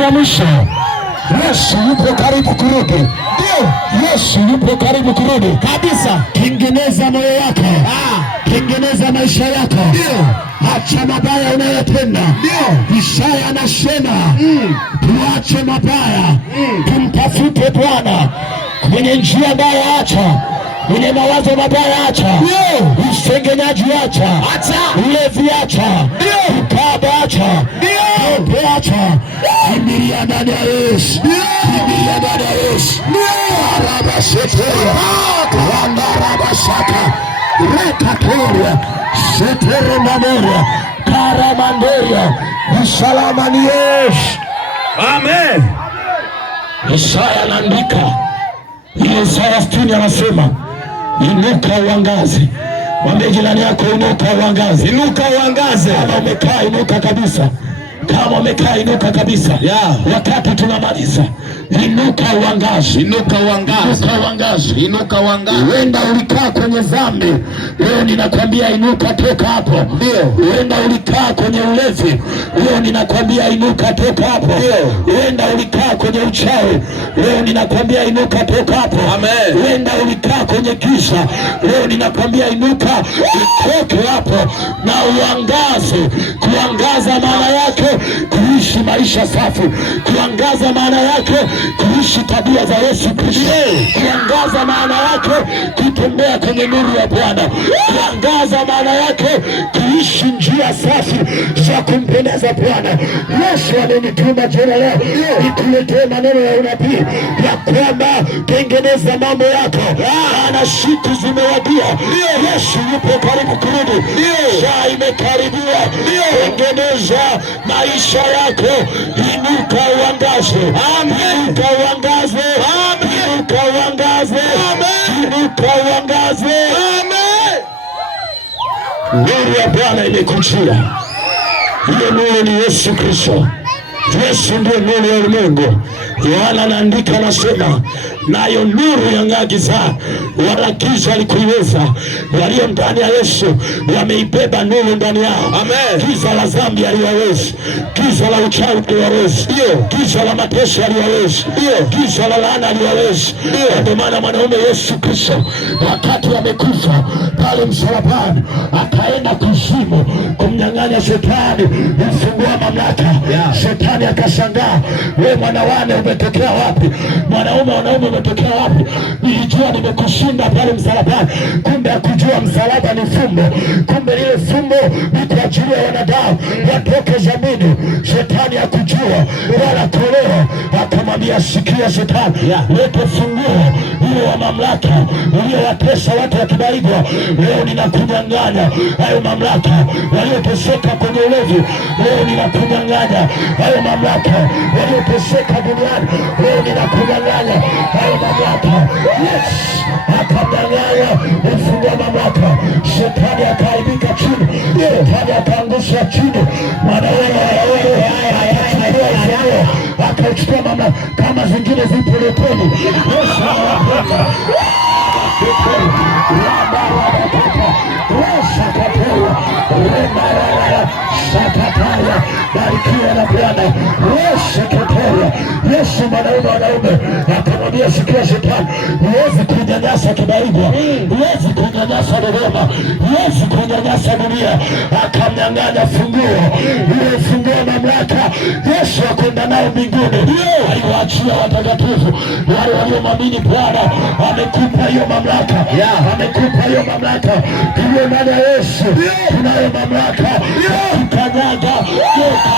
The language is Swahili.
za mwisho. Yesu yupo karibu kurudi. Ndio, Yesu yupo karibu kurudi kabisa. Tengeneza moyo wako, tengeneza maisha yako. Ndio, acha mabaya unayotenda. Ndio, Isaya anasema tuache mabaya, tumtafute Bwana. Kwenye njia mbaya acha, kwenye mawazo mabaya acha, usengenyaji acha, ulevi acha, ukaba acha, pombe acha. Kimbilia ndani ya Yesu, kimbilia ndani ya Yesu. Arabasheteria wandarabashaka rekatoria shetere mamoria karamanderia. Usalama ni Yesu. Amen. Isaya anaandika, Isaya 60 anasema inuka uangaze. Mwambie jirani yako inuka uangaze. Inuka uangaze. Kama umekaa inuka kabisa. Kama umekaa inuka kabisa. Wakati tunamaliza, inuka uangaze. Inuka uangaze. Inuka uangaze. Inuka uangaze. Wenda ulikaa kwenye dhambi, leo ninakwambia inuka, toka hapo. Ndio. Wenda ulikaa kwenye ulevi, leo ninakwambia inuka, toka hapo. Ndio. Wenda ulikaa kwenye uchawi, leo ninakwambia inuka, toka hapo. Amen. Wenda ulikaa kwenye giza, leo ninakwambia inuka, toka hapo na uangaze. Kuangaza maana yake kuishi maisha safi. Kuangaza maana yake kuishi tabia za Yesu Kristo. Kuangaza maana yake kutembea kwenye nuru ya Bwana. Kuangaza maana yake kuishi njia safi za kumpendeza Bwana. Yesu amenituma jana leo nikuletee maneno ya unabii ya kwamba tengeneza mambo yako, ana siku zimewadia. Yesu yupo karibu kurudi. Saa imekaribia. Tengeneza maisha yako. Inuka uangaze. Inuka uangaze. Inuka uangaze. Inuka uangaze. Nuru ya Bwana imekujia. Hiyo nuru ni Yesu Kristo. Yesu ndiye nuru ya ulimwengu. Yohana anaandika anasema, nayo nuru yang'aa gizani, wala giza halikuiweza. Walio ndani ya Yesu wameibeba nuru ndani yao. Amen. Giza la dhambi haliwawezi, giza la uchawi haliwawezi, giza la mateso haliwawezi, giza la laana haliwawezi. Ndio maana mwanaume Yesu Kristo wakati amekufa pale msalabani, akaenda kuzimu kumnyang'anya shetani ufungua mamlaka. Shetani akashangaa, wewe mwanawane umetokea wapi? Wanaume umetokea wapi? Nilijua nimekushinda pale msalabani. Kumbe akujua msalaba ni fumbo. Kumbe lile fumbo ni kwa ajili ya wanadamu watoke zamini. Shetani akujua wala tolewa. Akamwambia, sikia Shetani, lete funguo ile wa mamlaka uliowatesa watu wa Kibaigwa. Leo ninakunyang'anya hayo mamlaka. Walioteseka kwenye ulevi, leo ninakunyang'anya hayo mamlaka. Walioteseka duniani, leo ninakunyang'anya hayo mamlaka. Yes, akamnyang'anya ufungua mamlaka. Shetani akaibika chini, shetani akaangusha chini. Akachukua mamlaka kama zingine zipo leteni. Yesu anawapenda. Barikiwa na Bwana. Yesu wanaume akamwambia, sikia Shetani, huwezi kunyanyasa Kibaigwa, huwezi kunyanyasa Dodoma, huwezi kunyanyasa dunia. Akamnyang'anya funguo, ile funguo mamlaka. Yesu akwenda nao mbinguni, aliwaachia watakatifu wale waliomwamini Bwana. Amekupa hiyo mamlaka, amekupa hiyo mamlaka. Tuliyo ndani ya Yesu tunayo mamlaka ya kukanyaga yote.